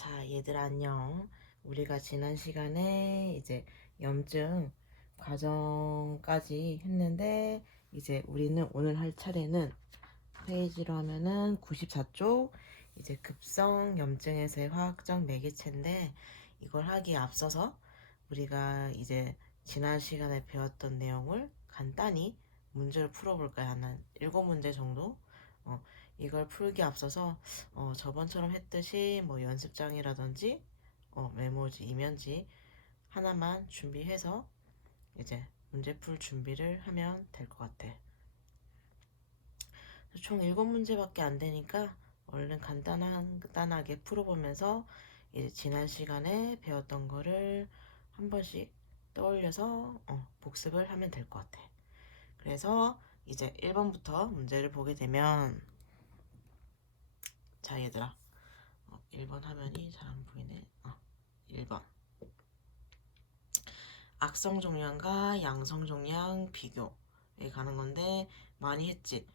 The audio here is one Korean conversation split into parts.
자, 얘들 안녕. 우리가 지난 시간에 이제 염증 과정까지 했는데, 이제 우리는 오늘 할 차례는 페이지로 하면은 94쪽 이제 급성 염증에서의 화학적 매개체인데, 이걸 하기에 앞서서 우리가 이제 지난 시간에 배웠던 내용을 간단히 문제를 풀어볼까요? 한 7문제 정도? 어, 이걸 풀기 앞서서 저번처럼 했듯이 뭐 연습장이라든지 메모지, 이면지 하나만 준비해서 이제 문제 풀 준비를 하면 될 것 같아. 총 7문제밖에 안 되니까 얼른 간단하게 풀어보면서 이제 지난 시간에 배웠던 거를 한 번씩 떠올려서 복습을 하면 될 것 같아. 그래서 이제 1번부터 문제를 보게 되면, 자 얘들아, 1번 화면이 잘 안 보이네. 1번 악성 종양과 양성 종양 비교에 가는 건데, 많이 했지.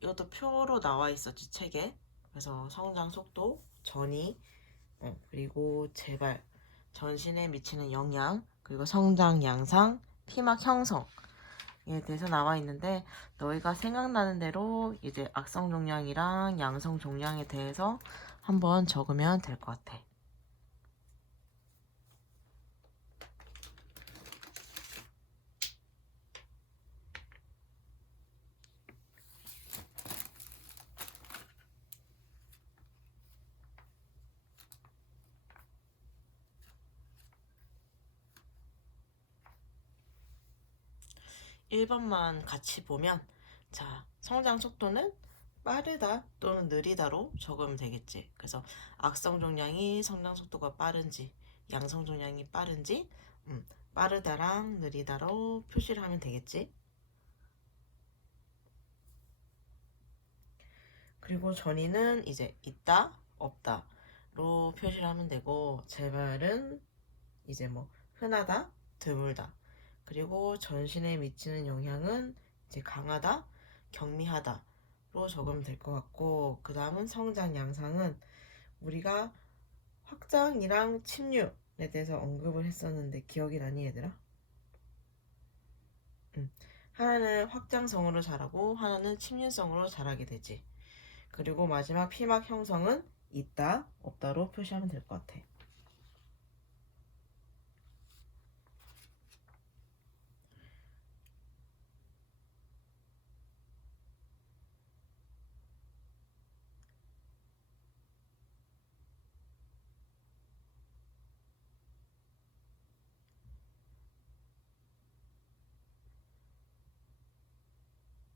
이것도 표로 나와 있었지, 책에. 그래서 성장 속도, 전이, 그리고 재발, 전신에 미치는 영향, 그리고 성장 양상, 피막 형성에 대해서 나와 있는데, 너희가 생각나는 대로 이제 악성 종양이랑 양성 종양에 대해서 한번 적으면 될 것 같아. 1번만 같이 보면, 자, 성장 속도는 빠르다 또는 느리다로 적으면 되겠지. 그래서 악성 종양이 성장 속도가 빠른지, 양성 종양이 빠른지, 빠르다랑 느리다로 표시를 하면 되겠지. 그리고 전이는 이제 있다, 없다로 표시를 하면 되고, 재발은 이제 뭐 흔하다, 드물다. 그리고 전신에 미치는 영향은 이제 강하다, 경미하다로 적으면 될 것 같고, 그 다음은 성장 양상은 우리가 확장이랑 침류에 대해서 언급을 했었는데 기억이 나니 얘들아? 하나는 확장성으로 자라고 하나는 침륜성으로 자라게 되지. 그리고 마지막 피막 형성은 있다, 없다로 표시하면 될 것 같아.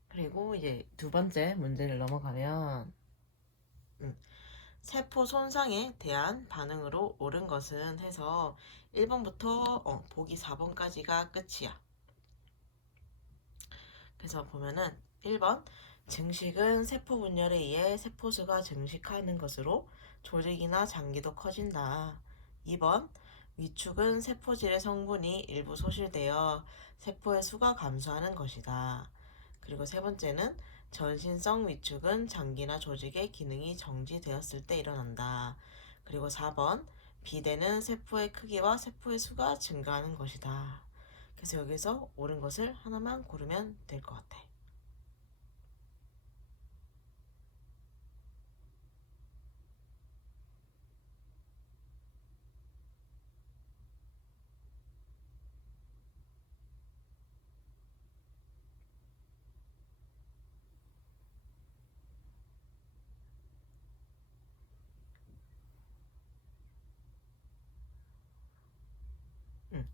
그리고 이제 두 번째 문제를 넘어가면, 세포 손상에 대한 반응으로 옳은 것은 해서 1번부터 보기 4번까지가 끝이야. 그래서 보면은 1번 증식은 세포 분열에 의해 세포수가 증식하는 것으로 조직이나 장기도 커진다. 2번 위축은 세포질의 성분이 일부 소실되어 세포의 수가 감소하는 것이다. 그리고 세 번째는 전신성 위축은 장기나 조직의 기능이 정지되었을 때 일어난다. 그리고 4번 비대는 세포의 크기와 세포의 수가 증가하는 것이다. 그래서 여기서 옳은 것을 하나만 고르면 될 것 같아.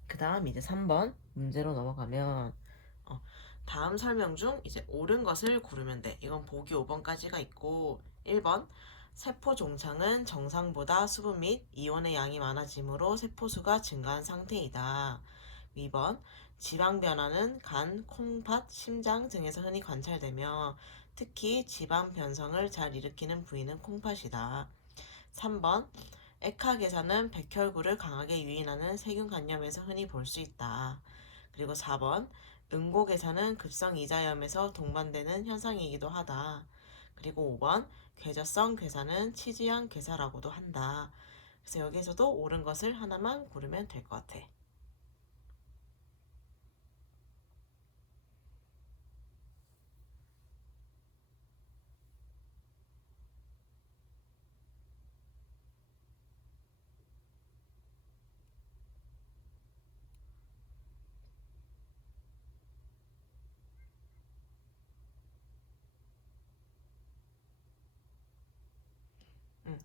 그 다음 이제 3번 문제로 넘어가면, 어, 다음 설명 중 이제 옳은 것을 고르면 돼. 이건 보기 5번까지가 있고, 1번 세포 종창은 정상보다 수분 및 이온의 양이 많아지므로 세포수가 증가한 상태이다. 2번 지방 변화는 간, 콩팥, 심장 등에서 흔히 관찰되며 특히 지방 변성을 잘 일으키는 부위는 콩팥이다. 3번 액화계사는 백혈구를 강하게 유인하는 세균 간염에서 흔히 볼 수 있다. 그리고 4번 응고계사는 급성 이자염에서 동반되는 현상이기도 하다. 그리고 5번 계좌성 괴사는 치지한 괴사라고도 한다. 그래서 여기에서도 옳은 것을 하나만 고르면 될 것 같아.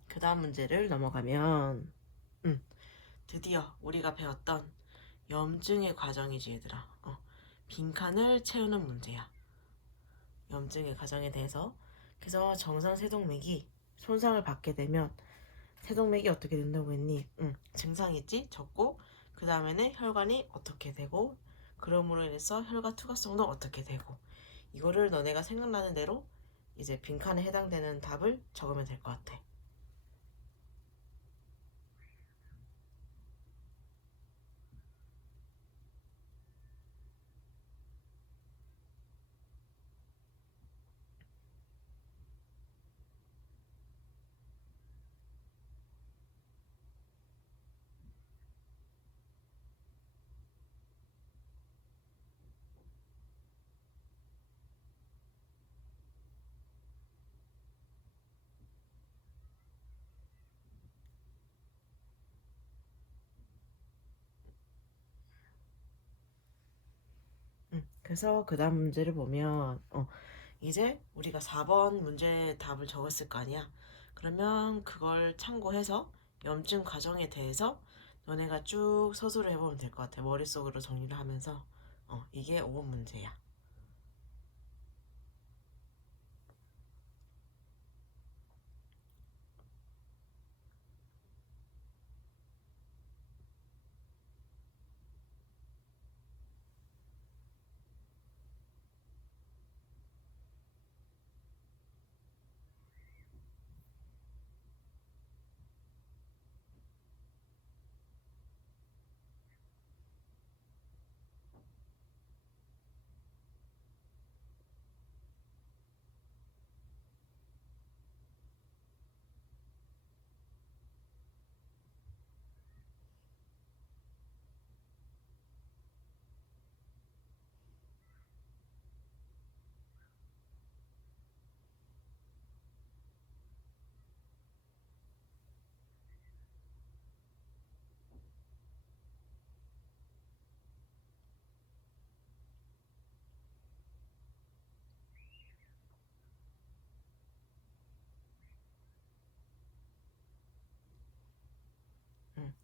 그 다음 문제를 넘어가면 드디어 우리가 배웠던 염증의 과정이지 얘들아. 빈칸을 채우는 문제야. 염증의 과정에 대해서. 그래서 정상 세동맥이 손상을 받게 되면 세동맥이 어떻게 된다고 했니? 증상이 있지? 적고 그 다음에는 혈관이 어떻게 되고 그럼으로 인해서 혈관 투과성도 어떻게 되고 이거를 너네가 생각나는 대로 이제 빈칸에 해당되는 답을 적으면 될 것 같아. 그래서 그 다음 문제를 보면 이제 우리가 4번 문제 답을 적었을 거 아니야. 그러면 그걸 참고해서 염증 과정에 대해서 너네가 쭉 서술을 해보면 될 것 같아. 머릿속으로 정리를 하면서 이게 5번 문제야.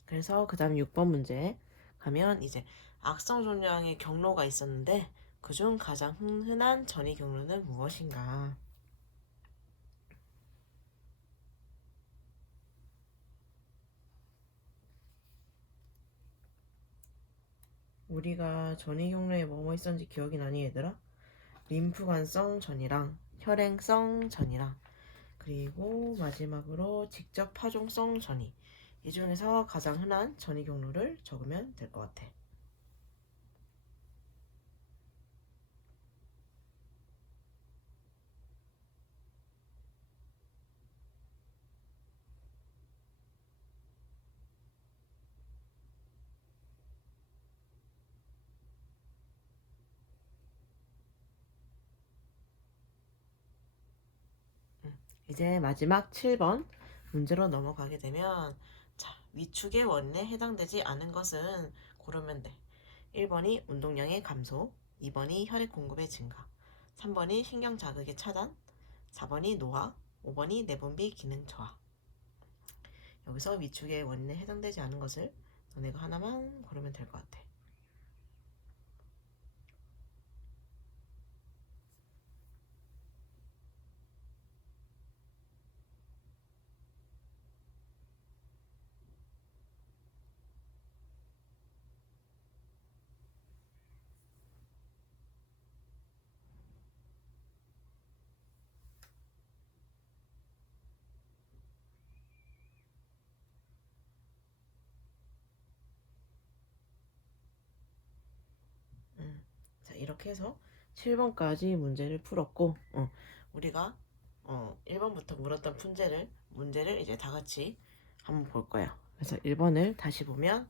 그래서 그 다음 6번 문제 가면 이제 악성 종양의 경로가 있었는데 그중 가장 흔한 전이 경로는 무엇인가? 우리가 전이 경로에 뭐뭐 있었는지 기억이 나니 얘들아? 림프관성 전이랑 혈행성 전이랑 그리고 마지막으로 직접 파종성 전이 이 중에서 가장 흔한 전이 경로를 적으면 될 것 같아. 이제 마지막 7번 문제로 넘어가게 되면 자, 위축의 원인에 해당되지 않은 것은 고르면 돼. 1번이 운동량의 감소, 2번이 혈액 공급의 증가, 3번이 신경 자극의 차단, 4번이 노화, 5번이 내분비 기능 저하. 여기서 위축의 원인에 해당되지 않은 것을 너네가 하나만 고르면 될 것 같아. 자, 이렇게 해서 7번까지 문제를 풀었고, 우리가 1번부터 물었던 문제를 이제 다 같이 한번 볼 거예요. 그래서 1번을 다시 보면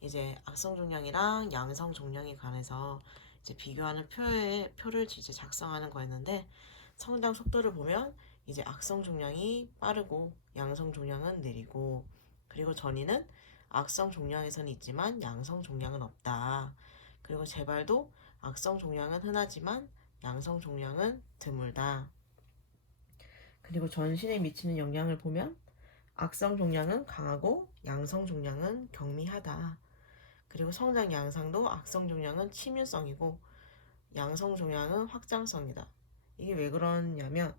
이제 악성 종양이랑 양성 종양에 관해서 이제 비교하는 표를 이제 작성하는 거였는데 성장 속도를 보면 이제 악성 종양이 빠르고 양성 종양은 느리고 그리고 전이는 악성 종양에서는 있지만 양성 종양은 없다. 그리고 재발도 악성 종양은 흔하지만 양성 종양은 드물다. 그리고 전신에 미치는 영향을 보면 악성 종양은 강하고 양성 종양은 경미하다. 그리고 성장 양상도 악성 종양은 침윤성이고 양성 종양은 확장성이다. 이게 왜 그러냐면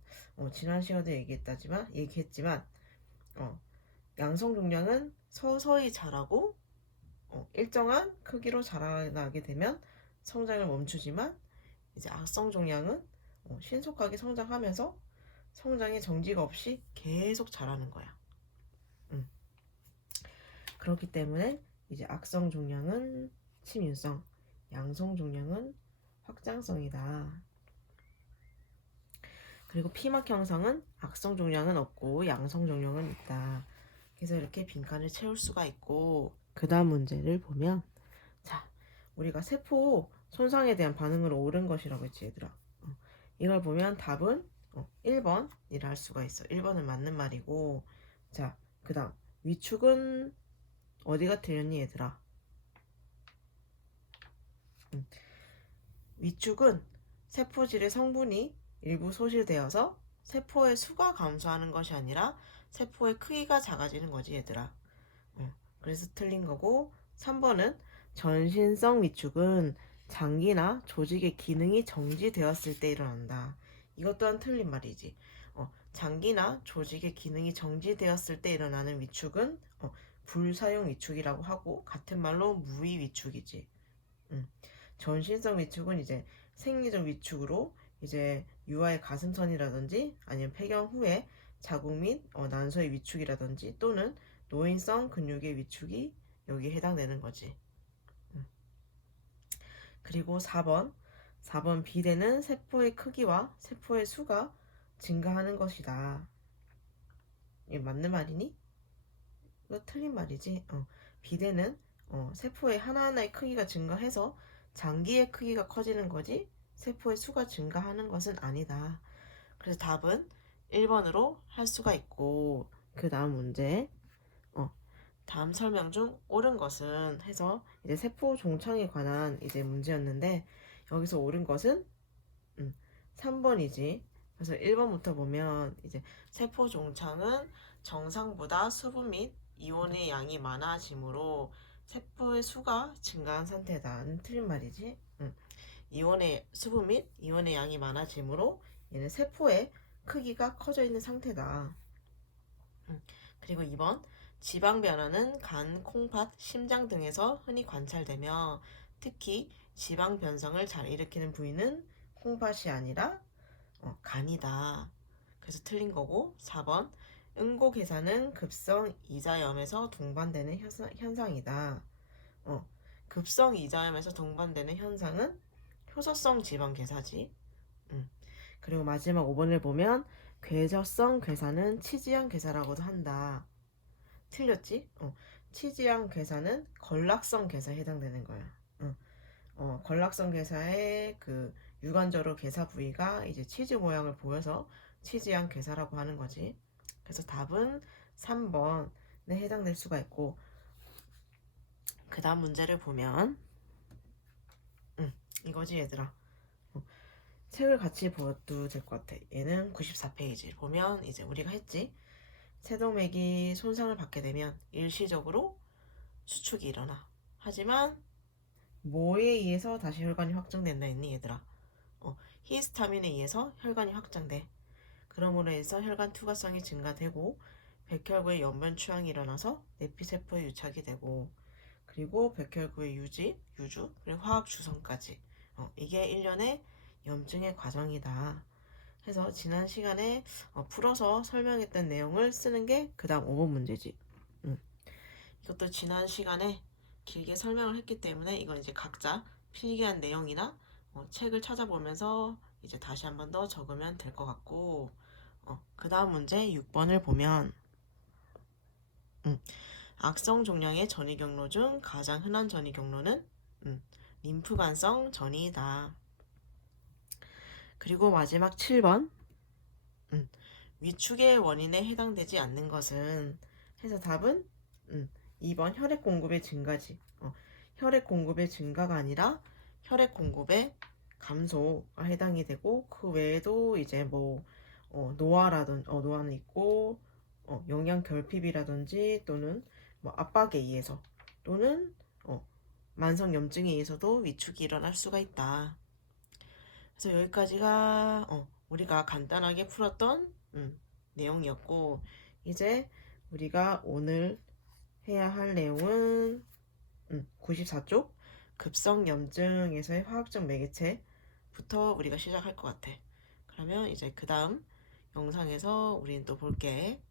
지난 시간에도 얘기했지만 양성 종양은 서서히 자라고 일정한 크기로 자라나게 되면 성장을 멈추지만 이제 악성 종양은 신속하게 성장하면서 성장의 정지가 없이 계속 자라는 거야. 그렇기 때문에 이제 악성 종양은 침윤성, 양성 종양은 확장성이다. 그리고 피막 형성은 악성 종양은 없고 양성 종양은 있다. 그래서 이렇게 빈칸을 채울 수가 있고 그 다음 문제를 보면 자 우리가 세포 손상에 대한 반응으로 옳은 것이라고 했지 얘들아. 이걸 보면 답은 1번이라 할 수가 있어. 1번은 맞는 말이고 자 그 다음 위축은 어디가 틀렸니 얘들아? 위축은 세포질의 성분이 일부 소실되어서 세포의 수가 감소하는 것이 아니라 세포의 크기가 작아지는 거지 얘들아. 그래서 틀린 거고 3번은 전신성 위축은 장기나 조직의 기능이 정지되었을 때 일어난다. 이것 또한 틀린 말이지. 장기나 조직의 기능이 정지되었을 때 일어나는 위축은 불사용 위축이라고 하고 같은 말로 무의 위축이지. 전신성 위축은 이제 생리적 위축으로 이제 유아의 가슴선이라든지 아니면 폐경 후에 자궁 및 난소의 위축이라든지 또는 노인성 근육의 위축이 여기에 해당되는 거지. 그리고 4번 비대는 세포의 크기와 세포의 수가 증가하는 것이다. 이게 맞는 말이니? 이거 틀린 말이지. 비대는 세포의 하나하나의 크기가 증가해서 장기의 크기가 커지는 거지 세포의 수가 증가하는 것은 아니다. 그래서 답은 1번으로 할 수가 있고 그 다음 문제 다음 설명 중 옳은 것은 해서 이제 세포 종창에 관한 이제 문제였는데 여기서 옳은 것은 3번이지. 그래서 1번부터 보면 이제 세포 종창은 정상보다 수분 및 이온의 양이 많아지므로 세포의 수가 증가한 상태다는 틀린 말이지. 이온의 수분 및 이온의 양이 많아지므로 얘는 세포의 크기가 커져 있는 상태다. 그리고 2번 지방 변화는 간, 콩팥, 심장 등에서 흔히 관찰되며 특히 지방 변성을 잘 일으키는 부위는 콩팥이 아니라 간이다. 그래서 틀린 거고 4번 응고개사는 급성 이자염에서 동반되는 현상이다. 급성 이자염에서 동반되는 현상은 효소성 지방 괴사지. 그리고 마지막 5번을 보면 괴저성 괴사는 치지양 괴사라고도 한다. 틀렸지? 치지양 괴사는 걸락성 괴사에 해당되는 거야. 걸락성 괴사의 그 유관절호 괴사 부위가 이제 치즈 모양을 보여서 치지양 괴사라고 하는 거지. 그래서 답은 3번에 해당될 수가 있고 그 다음 문제를 보면 이거지 얘들아. 책을 같이 봐도 될 것 같아. 얘는 94페이지 보면 이제 우리가 했지. 세동맥이 손상을 받게 되면 일시적으로 수축이 일어나. 하지만 뭐에 의해서 다시 혈관이 확장된다 했니 얘들아? 히스타민에 의해서 혈관이 확장돼. 그러므로 해서 혈관 투과성이 증가되고 백혈구의 연변 취황이 일어나서 내피세포에 유착이 되고 그리고 백혈구의 유주 그리고 화학 주성까지 이게 1년의 염증의 과정이다. 해서 지난 시간에 풀어서 설명했던 내용을 쓰는 게 그 다음 5번 문제지. 이것도 지난 시간에 길게 설명을 했기 때문에 이건 이제 각자 필기한 내용이나 책을 찾아보면서 이제 다시 한 번 더 적으면 될 것 같고 그 다음 문제 6번을 보면 악성 종양의 전이 경로 중 가장 흔한 전이 경로는 림프관성 전이다. 그리고 마지막 7번 위축의 원인에 해당되지 않는 것은 해서 답은 2번 혈액 공급의 증가지. 혈액 공급의 증가가 아니라 혈액 공급의 감소가 해당이 되고 그 외에도 이제 뭐 노화는 있고 영양 결핍이라든지 또는 뭐 압박에 의해서 또는 만성 염증에 의해서도 위축이 일어날 수가 있다. 그래서 여기까지가 우리가 간단하게 풀었던 내용이었고 이제 우리가 오늘 해야 할 내용은 94쪽 급성염증에서의 화학적 매개체부터 우리가 시작할 것 같아. 그러면 이제 그 다음 영상에서 우리는 또 볼게.